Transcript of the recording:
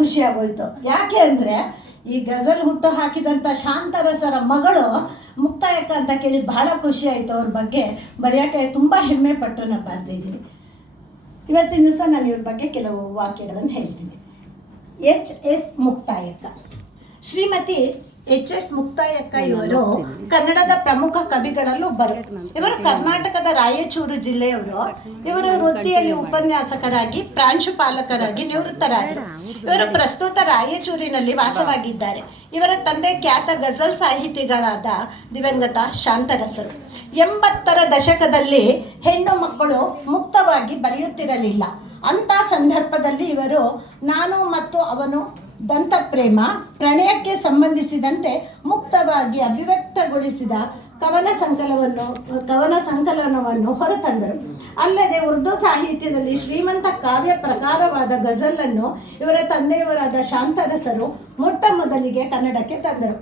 ಖುಷಿ ಆಗೋಯ್ತು. ಯಾಕೆ ಅಂದರೆ ಈ ಗಜಲ್ ಹುಟ್ಟು ಹಾಕಿದಂಥ ಶಾಂತರಸರ ಮಗಳು ಮುಕ್ತಾಯಕ್ಕ ಅಂತ ಕೇಳಿ ಬಹಳ ಖುಷಿ ಆಯಿತು. ಅವ್ರ ಬಗ್ಗೆ ಬರೆಯೋಕ್ಕೆ ತುಂಬ ಹೆಮ್ಮೆ ಪಟ್ಟು ನಾನು ಬರೆದಿದ್ದೀನಿ. ಇವತ್ತಿನ ದಿವಸ ನಾನು ಇವ್ರ ಬಗ್ಗೆ ಕೆಲವು ವಾಕ್ಯಗಳನ್ನು ಹೇಳ್ತೀನಿ. ಎಚ್.ಎಸ್. ಮುಕ್ತಾಯಕ್ಕ. ಶ್ರೀಮತಿ ಎಚ್.ಎಸ್. ಮುಕ್ತಾಯಕ್ಕ ಇವರು ಕನ್ನಡದ ಪ್ರಮುಖ ಕವಿಗಳಲ್ಲೂ ಒಬ್ಬರು. ಇವರು ಕರ್ನಾಟಕದ ರಾಯಚೂರು ಜಿಲ್ಲೆಯವರು. ಇವರು ವೃತ್ತಿಯಲ್ಲಿ ಉಪನ್ಯಾಸಕರಾಗಿ ಪ್ರಾಂಶುಪಾಲಕರಾಗಿ ನಿವೃತ್ತರಾದರು. ಇವರು ಪ್ರಸ್ತುತ ರಾಯಚೂರಿನಲ್ಲಿ ವಾಸವಾಗಿದ್ದಾರೆ. ಇವರ ತಂದೆ ಖ್ಯಾತ ಗಜಲ್ ಸಾಹಿತಿಗಳಾದ ದಿವಂಗತ ಶಾಂತರಸರು. 80ರ ದಶಕದಲ್ಲಿ ಹೆಣ್ಣು ಮಕ್ಕಳು ಮುಕ್ತವಾಗಿ ಬರೆಯುತ್ತಿರಲಿಲ್ಲ. ಅಂಥ ಸಂದರ್ಭದಲ್ಲಿ ಇವರು ನಾನು ಮತ್ತು ಅವನು ದಂತಪ್ರೇಮ ಪ್ರಣಯಕ್ಕೆ ಸಂಬಂಧಿಸಿದಂತೆ ಮುಕ್ತವಾಗಿ ಅಭಿವ್ಯಕ್ತಗೊಳಿಸಿದ ಕವನ ಸಂಕಲನವನ್ನು ಹೊರತಂದರು. ಅಲ್ಲದೆ ಉರ್ದು ಸಾಹಿತ್ಯದಲ್ಲಿ ಶ್ರೀಮಂತ ಕಾವ್ಯ ಪ್ರಕಾರವಾದ ಗಜಲನ್ನು ಇವರ ತಂದೆಯವರಾದ ಶಾಂತರಸರು ಮೊಟ್ಟ ಮೊದಲಿಗೆ ಕನ್ನಡಕ್ಕೆ ತಂದರು.